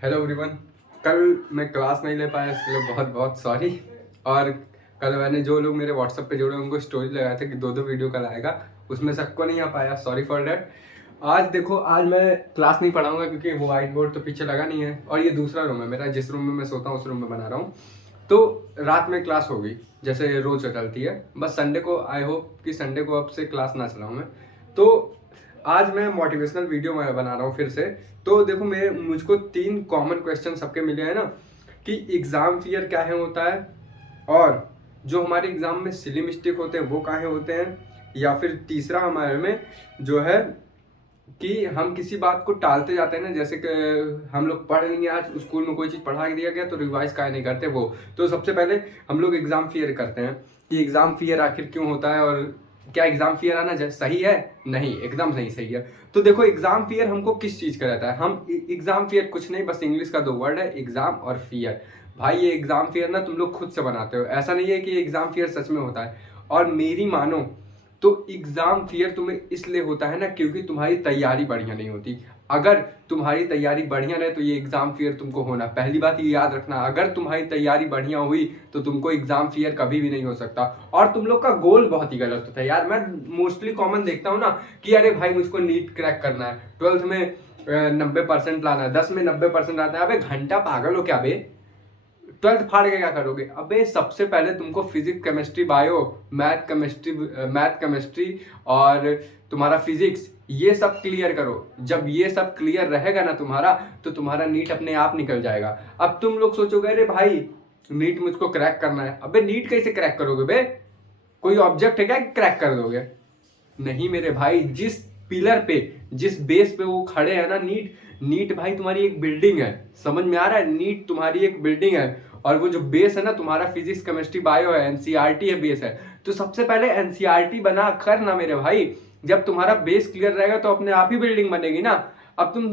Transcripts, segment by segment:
Hello everyone. कल मैं class नहीं ले पाया, इसके लिए बहुत बहुत सॉरी। और कल मैंने जो लोग मेरे व्हाट्सएप पे जोड़े उनको स्टोरी लगाया था कि दो दो वीडियो कल आएगा, उसमें सबको नहीं आ पाया, सॉरी फॉर डैट। आज देखो, आज मैं क्लास नहीं पढ़ाऊंगा क्योंकि वो वाइट बोर्ड तो पीछे लगा नहीं है और ये दूसरा रूम है मेरा, जिस रूम में मैं सोता हूँ उस रूम में बना रहा हूँ। तो रात में क्लास होगी जैसे रोज चलती है, बस संडे को आई होप कि संडे को अब से क्लास ना चलाऊँ मैं। तो आज मैं मोटिवेशनल वीडियो मैं बना रहा हूँ फिर से। तो देखो, मुझको 3 कॉमन क्वेश्चन सबके मिले हैं ना, कि एग्ज़ाम फियर क्या है होता है, और जो हमारे एग्ज़ाम में सिली मिस्टेक होते हैं वो काहे होते हैं, या फिर तीसरा हमारे में जो है कि हम किसी बात को टालते जाते हैं ना, जैसे कि हम लोग पढ़ लेंगे, आज स्कूल में कोई चीज़ पढ़ा दिया गया तो रिवाइज काहे नहीं करते वो। तो सबसे पहले हम लोग एग्ज़ाम फियर करते हैं कि एग्ज़ाम फियर आखिर क्यों होता है, और क्या एग्ज़ाम फियर आना सही है? नहीं, एकदम नहीं सही है। तो देखो, एग्ज़ाम फियर हमको किस चीज़ का रहता है, हम एग्ज़ाम फियर कुछ नहीं, बस इंग्लिश का 2 वर्ड है, एग्ज़ाम और फियर। भाई ये एग्ज़ाम फियर ना तुम लोग खुद से बनाते हो, ऐसा नहीं है कि एग्ज़ाम फियर सच में होता है। और मेरी मानो तो एग्ज़ाम फियर तुम्हें इसलिए होता है ना क्योंकि तुम्हारी तैयारी बढ़िया नहीं होती। अगर तुम्हारी तैयारी बढ़िया रहे तो ये एग्ज़ाम फियर तुमको होना, पहली बात ये याद रखना, अगर तुम्हारी तैयारी बढ़िया हुई तो तुमको एग्ज़ाम फियर कभी भी नहीं हो सकता। और तुम लोग का गोल बहुत ही गलत होता है यार। मैं मोस्टली कॉमन देखता हूँ ना कि अरे भाई मुझको नीट क्रैक करना है, 12th में 90% लाना है, 10 में 90% आता है। अबे घंटा पागल हो क्या बे? 12th फाड़ के क्या करोगे? अबे सबसे पहले तुमको physics chemistry bio, math chemistry और तुम्हारा फिजिक्स, ये सब क्लियर करो। जब ये सब क्लियर रहेगा ना तुम्हारा, तो तुम्हारा नीट अपने आप निकल जाएगा। अब तुम लोग सोचोगे अरे भाई नीट मुझको क्रैक करना है। अबे नीट कैसे क्रैक करोगे बे? कोई ऑब्जेक्ट है क्या कि क्रैक कर दोगे? नहीं मेरे भाई, जिस पिलर पे, जिस बेस पे वो खड़े हैं ना, नीट नीट भाई तुम्हारी एक बिल्डिंग है। समझ में आ रहा है? नीट तुम्हारी एक बिल्डिंग है, और वो जो बेस है ना तुम्हारा फिजिक्स केमिस्ट्री बायो है, एनसीईआरटी है, बेस है। तो सबसे पहले एनसीईआरटी बना कर ना मेरे भाई। जब तुम्हारा बेस क्लियर रहेगा तो अपने आप ही बिल्डिंग बनेगी ना। अब तुम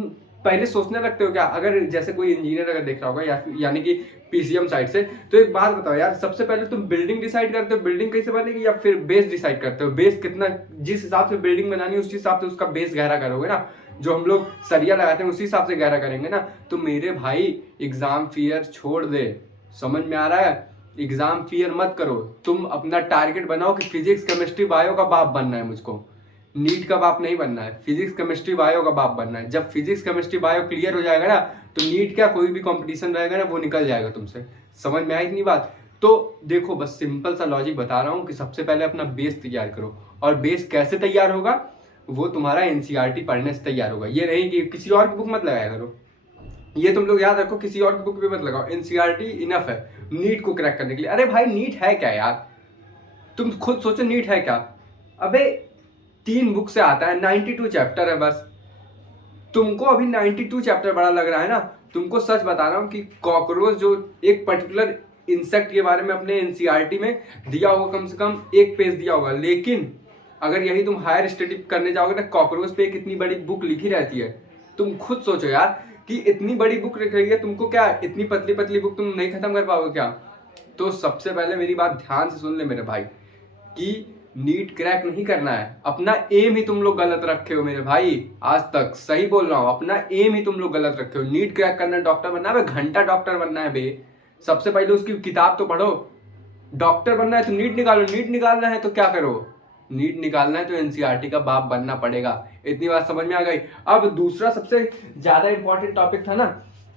पहले सोचने लगते हो क्या? अगर जैसे कोई इंजीनियर अगर देख रहा होगा, या यानी कि पीसीएम साइड से, तो एक बात बताओ यार, सबसे पहले तुम बिल्डिंग डिसाइड करते हो बिल्डिंग कैसे बनेगी, या फिर बेस डिसाइड करते हो बेस कितना, जिस हिसाब से बिल्डिंग बनानी है उस हिसाब से उसका बेस गहरा करोगे ना। जो हम लोग सरिया लगाते हैं उसी हिसाब से गहरा करेंगे ना। तो मेरे भाई एग्जाम फियर छोड़ दे। समझ में आ रहा है? एग्जाम फियर मत करो। तुम अपना टारगेट बनाओ कि फिजिक्स केमिस्ट्री बायो का बाप बनना है मुझको, नीट का बाप नहीं बनना है, फिजिक्स केमिस्ट्री बायो का बाप बनना है। जब फिजिक्स केमिस्ट्री बायो क्लियर हो जाएगा ना, तो नीट क्या कोई भी कंपटीशन रहेगा ना वो निकल जाएगा तुमसे। समझ में आई इतनी बात? तो देखो, बस सिंपल सा लॉजिक बता रहा हूँ कि सबसे पहले अपना बेस तैयार करो। और बेस कैसे तैयार होगा? वो तुम्हारा एनसीईआरटी पढ़ने से तैयार होगा। ये नहीं कि किसी और की बुक मत लगाया करो, ये तुम लोग याद रखो, किसी और की बुक भी मत लगाओ। एनसीईआरटी इनफ है नीट को क्रैक करने के लिए। अरे भाई नीट है क्या यार? तुम खुद सोचो, नीट है क्या? अबे 3 बुक से आता है, 92 चैप्टर है बस। तुमको अभी 92 चैप्टर बड़ा लग रहा है ना। तुमको सच बता रहा हूँ कि कॉकरोच जो एक पर्टिकुलर इंसेक्ट के बारे में अपने एनसीईआरटी में दिया होगा, कम से कम 1 पेज दिया होगा। लेकिन अगर यही तुम हायर स्टडी करने जाओगे ना, कॉकरोच पे कितनी बड़ी बुक लिखी रहती है। तुम खुद सोचो यार कि इतनी बड़ी बुक लिख रही है, तुमको क्या इतनी पतली पतली बुक तुम नहीं खत्म कर पाओगे क्या? तो सबसे पहले मेरी बात ध्यान से सुन ले मेरे भाई, कि नीट क्रैक नहीं करना है। अपना एम ही तुम लोग गलत रखे हो मेरे भाई। आज तक सही बोल रहा हूं, अपना एम ही तुम लोग गलत रखे हो। नीट क्रैक करना है, डॉक्टर बनना है, घंटा डॉक्टर बनना है बे। सबसे पहले उसकी किताब तो पढ़ो। डॉक्टर बनना है तो नीट निकालो, नीट निकालना है तो क्या करो? नीट निकालना है तो एनसीईआरटी का बाप बनना पड़ेगा। इतनी बात समझ में आ गई? अब दूसरा सबसे ज्यादा इंपॉर्टेंट टॉपिक था ना,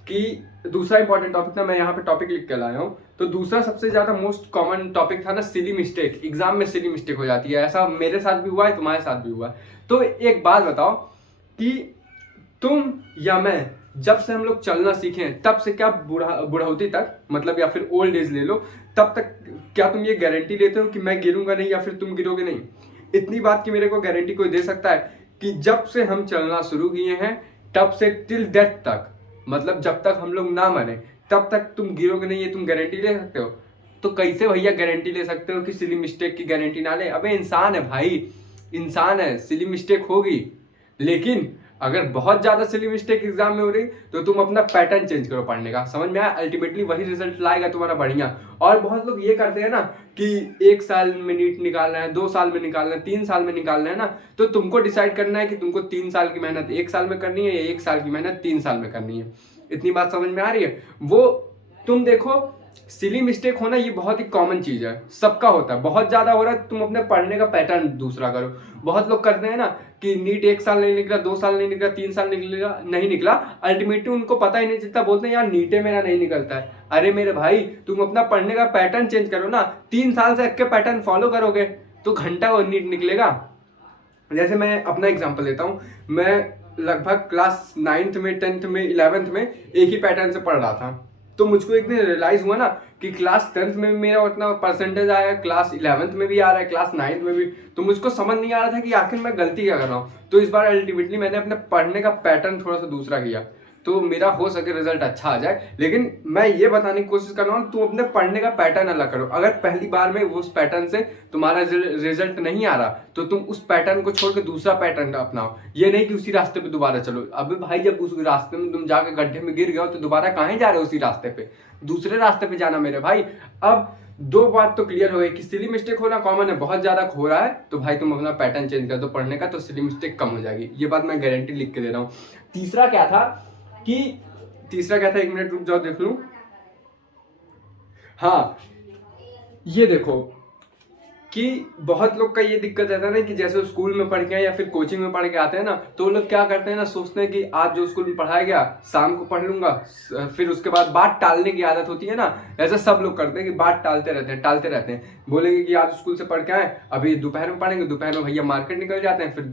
कि दूसरा इंपॉर्टेंट टॉपिक था, मैं यहाँ पे टॉपिक लिख के लाया हूँ। तो दूसरा सबसे ज्यादा मोस्ट कॉमन टॉपिक था ना, सिली मिस्टेक। एग्जाम में सिली मिस्टेक हो जाती है, ऐसा मेरे साथ भी हुआ है, तुम्हारे साथ भी हुआ है। तो एक बात बताओ कि तुम या मैं, जब से हम लोग चलना सीखे तब से, क्या बुढ़ौती तक, मतलब या फिर ओल्ड एज ले लो, तब तक क्या तुम ये गारंटी लेते हो कि मैं गिरूंगा नहीं या फिर तुम गिरोगे नहीं? इतनी बात की मेरे को गारंटी कोई दे सकता है कि जब से हम चलना शुरू किए हैं तब से टिल डेथ तक, मतलब जब तक हम लोग ना मरे तब तक तुम गिरोगे नहीं, ये तुम गारंटी ले सकते हो? तो कैसे भैया गारंटी ले सकते हो कि सिली मिस्टेक की गारंटी ना ले? अबे इंसान है भाई, इंसान है, सिली मिस्टेक होगी। लेकिन अगर बहुत ज्यादा सिली मिस्टेक एग्जाम में हो रही तो तुम अपना पैटर्न चेंज करो पढ़ने का। समझ में आया? अल्टीमेटली वही रिजल्ट लाएगा तुम्हारा बढ़िया। और बहुत लोग ये करते हैं ना कि 1 साल में नीट निकालना है, 2 साल में निकालना है, 3 साल में निकालना है ना। तो तुमको डिसाइड करना है कि तुमको 3 साल की मेहनत 1 साल में करनी है या 1 साल की मेहनत 3 साल में करनी है। इतनी बात समझ में आ रही है? वो तुम देखो, सिली मिस्टेक होना ये बहुत ही कॉमन चीज है, सबका होता है। बहुत ज्यादा हो रहा है, तुम अपने पढ़ने का पैटर्न दूसरा करो। बहुत लोग करते हैं ना कि नीट 1 साल नहीं निकला, 2 साल नहीं निकला, 3 साल नहीं निकला, अल्टीमेटली उनको पता ही नहीं चलता, बोलते हैं यार नीटे मेरा नहीं निकलता है। अरे मेरे भाई, तुम अपना पढ़ने का पैटर्न चेंज करो ना। 3 साल से एक के पैटर्न फॉलो करोगे तो घंटा वो नीट निकलेगा। जैसे मैं अपना एग्जांपल लेता हूँ, मैं लगभग क्लास 9th में, 10th में, 11th में एक ही पैटर्न से पढ़ रहा था। तो मुझको एक दिन रियलाइज हुआ ना कि क्लास 10th में भी मेरा उतना परसेंटेज आया, क्लास 11th में भी आ रहा है, क्लास 9th में भी। तो मुझको समझ नहीं आ रहा था कि आखिर मैं गलती क्या कर रहा हूँ। तो इस बार अल्टीमेटली मैंने अपने पढ़ने का पैटर्न थोड़ा सा दूसरा किया, तो मेरा हो सके रिजल्ट अच्छा आ जाए। लेकिन मैं ये बताने की कोशिश कर रहा हूँ, तुम अपने पढ़ने का पैटर्न अलग करो। अगर पहली बार में उस पैटर्न से तुम्हारा रिजल्ट नहीं आ रहा तो तुम उस पैटर्न को छोड़ के दूसरा पैटर्न अपनाओ। ये नहीं कि उसी रास्ते पे दोबारा चलो। अबे भाई, जब उस रास्ते में तुम जाके गड्ढे में गिर गए हो तो दोबारा कहाँ जा रहे हो? उसी रास्ते पे, दूसरे रास्ते पे जाना मेरे भाई। अब 2 बात तो क्लियर हो गई कि सिली मिस्टेक होना कॉमन है, बहुत ज्यादा हो रहा है, तो भाई तुम अपना पैटर्न चेंज कर दो पढ़ने का, तो सिली मिस्टेक कम हो जाएगी। ये बात मैं गारंटी लिख के दे रहा हूँ। तीसरा क्या था, 1 मिनट रुक जाओ देख लूं। हाँ, ये देखो कि बहुत लोग का ये दिक्कत रहता है ना कि जैसे स्कूल में पढ़ के या फिर कोचिंग में पढ़ के आते हैं ना, तो लोग क्या करते हैं ना, सोचते हैं कि आज जो स्कूल में पढ़ाया गया शाम को पढ़ लूंगा, फिर उसके बाद बात टालने की आदत होती है ना। ऐसा सब लोग करते हैं कि बात टालते रहते हैं। बोलेंगे कि आज स्कूल से पढ़ के आए, अभी दोपहर में पढ़ेंगे, दोपहर में भैया मार्केट निकल जाते हैं, फिर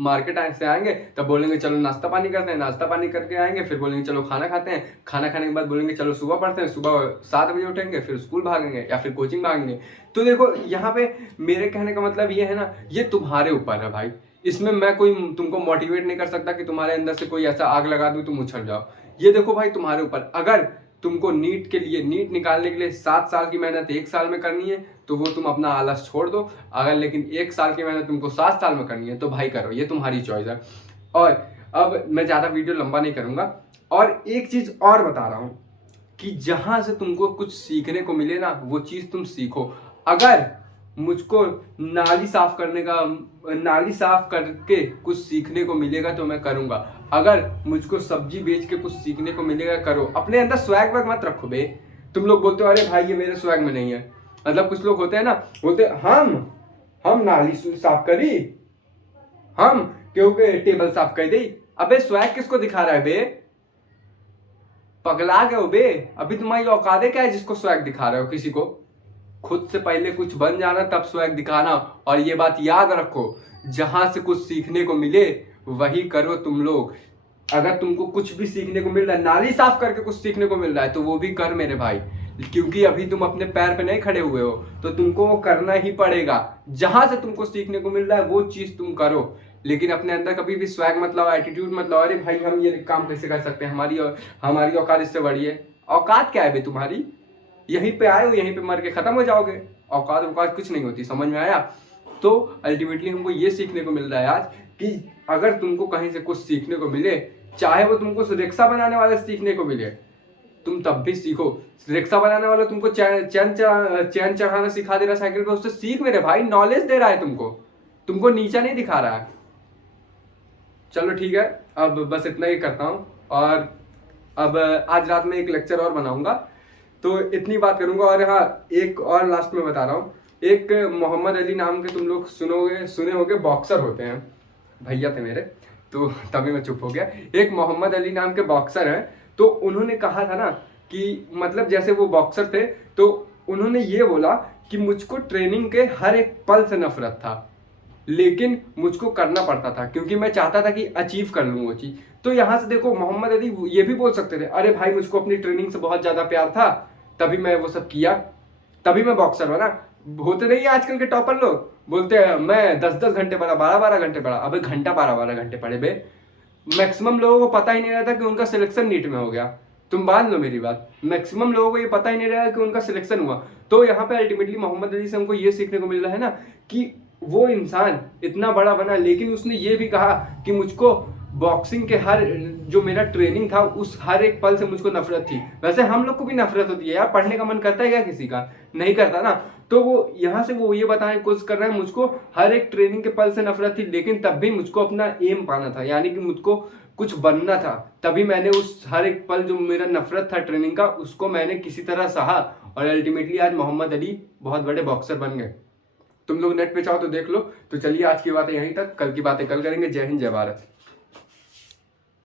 मार्केट से आएंगे तब बोलेंगे चलो नाश्ता पानी करते हैं, नाश्ता पानी करके आएंगे, फिर बोलेंगे चलो खाना खाते हैं, खाना खाने के बाद बोलेंगे चलो सुबह पढ़ते हैं, सुबह 7 बजे उठेंगे, फिर स्कूल भागेंगे या फिर कोचिंग भागेंगे। तो देखो, यहाँ पे मेरे कहने का मतलब ये है ना, ये तुम्हारे ऊपर है भाई। इसमें मैं कोई तुमको मोटिवेट नहीं कर सकता कि तुम्हारे अंदर से कोई ऐसा आग लगा दूं तुम उछल जाओ। ये देखो भाई, तुम्हारे ऊपर। अगर तुमको नीट निकालने के लिए 7 साल की मेहनत 1 साल में करनी है तो वो तुम अपना आलस छोड़ दो। अगर लेकिन 1 साल की मेहनत तुमको 7 साल में करनी है तो भाई करो, ये तुम्हारी चॉइस है। और अब मैं ज्यादा वीडियो लंबा नहीं करूंगा। और एक चीज और बता रहा हूं कि जहां से तुमको कुछ सीखने को मिले ना, वो चीज तुम सीखो। अगर मुझको नाली साफ करके कुछ सीखने को मिलेगा तो मैं करूंगा। अगर मुझको सब्जी बेच के कुछ सीखने को मिलेगा, करो। अपने अंदर स्वैग वैग मत रखो बे। तुम लोग बोलते हो अरे भाई ये मेरे स्वैग में नहीं है। मतलब कुछ लोग होते हैं ना, बोलते हम नाली साफ करी, हम क्योंकि टेबल साफ कर दी। अबे स्वैग किसको दिखा रहा है बे? पगला गए हो बे? अभी तुम्हारी औकात क्या है जिसको स्वैग दिखा रहे हो किसी को? खुद से पहले कुछ बन जाना तब स्वैग दिखाना। और ये बात याद रखो, जहां से कुछ सीखने को मिले वही करो तुम लोग। अगर तुमको कुछ भी सीखने को मिल रहा है, नाली साफ करके कुछ सीखने को मिल रहा है तो वो भी कर मेरे भाई, क्योंकि अभी तुम अपने पैर पे नहीं खड़े हुए हो तो तुमको वो करना ही पड़ेगा। जहां से तुमको सीखने को मिल रहा है वो चीज तुम करो, लेकिन अपने अंदर कभी भी स्वैग मत लाओ, एटीट्यूड मत लाओ। अरे भाई हम ये काम कैसे कर सकते हैं, हमारी औकात इससे बड़ी है। औकात क्या है बे तुम्हारी? यहीं पे आए हो, यहीं पे मर के खत्म हो जाओगे। औकात कुछ नहीं होती, समझ में आया? तो अल्टीमेटली हमको ये सीखने को मिल रहा है आज कि अगर तुमको कहीं से कुछ सीखने को मिले, चाहे वो तुमको रिक्शा बनाने वाले सीखने को मिले, तुम तब भी सीखो। रिक्शा बनाने वाला तुमको चैन चढ़ाना सिखा दे रहा है साइकिल पे, उससे सीख मेरे भाई। नॉलेज दे रहा है तुमको नीचा नहीं दिखा रहा है। चलो ठीक है, अब बस इतना ही करता हूँ। और अब आज रात में एक लेक्चर और बनाऊंगा, तो इतनी बात करूंगा। और हाँ, एक और लास्ट में बता रहा हूँ, एक मोहम्मद अली नाम के तुम लोग सुने होगे, बॉक्सर होते हैं, भैया थे मेरे, तो तभी मैं चुप हो गया। एक मोहम्मद अली नाम के बॉक्सर हैं, तो उन्होंने कहा था ना कि मतलब जैसे वो बॉक्सर थे तो उन्होंने ये बोला कि मुझको ट्रेनिंग के हर एक पल से नफरत था, लेकिन मुझको करना पड़ता था क्योंकि मैं चाहता था कि अचीव कर लूँ वो चीज़। तो यहाँ से देखो, मोहम्मद अली ये भी बोल सकते थे अरे भाई मुझको अपनी ट्रेनिंग से बहुत ज़्यादा प्यार था, तभी मैं वो सब किया, तभी मैं बॉक्सर बना। होते नहीं है आजकल के टॉपर लोग, बोलते हैं मैं 10-10 घंटे पढ़ा, 12-12 घंटे पढ़ा। अबे घंटा 12-12 घंटे पढ़े बे? मैक्सिमम लोगों को पता ही नहीं रहता कि उनका सिलेक्शन नीट में हो गया। तुम मान लो मेरी बात, मैक्सिमम लोगों को ये पता ही नहीं रहा कि उनका सिलेक्शन हुआ। तो यहाँ पे अल्टीमेटली मोहम्मद अली से हमको ये सीखने को मिल रहा है ना कि वो इंसान इतना बड़ा बना, लेकिन उसने ये भी कहा कि मुझको बॉक्सिंग के हर जो मेरा ट्रेनिंग था उस हर एक पल से मुझको नफरत थी। वैसे हम लोग को भी नफरत होती है यार, पढ़ने का मन करता है क्या किसी का? नहीं करता ना। तो वो यहाँ से वो ये बताने की कोशिश कर रहा है मुझको हर एक ट्रेनिंग के पल से नफरत थी, लेकिन तब भी मुझको अपना एम पाना था, यानी कि मुझको कुछ बनना था, तभी मैंने उस हर एक पल जो मेरा नफरत था ट्रेनिंग का उसको मैंने किसी तरह सहा और अल्टीमेटली आज मोहम्मद अली बहुत बड़े बॉक्सर बन गए। तुम लोग नेट पे चाहो तो देख लो। तो चलिए आज की बातें यहीं तक, कल की बातें कल करेंगे। जय हिंद, जय भारत।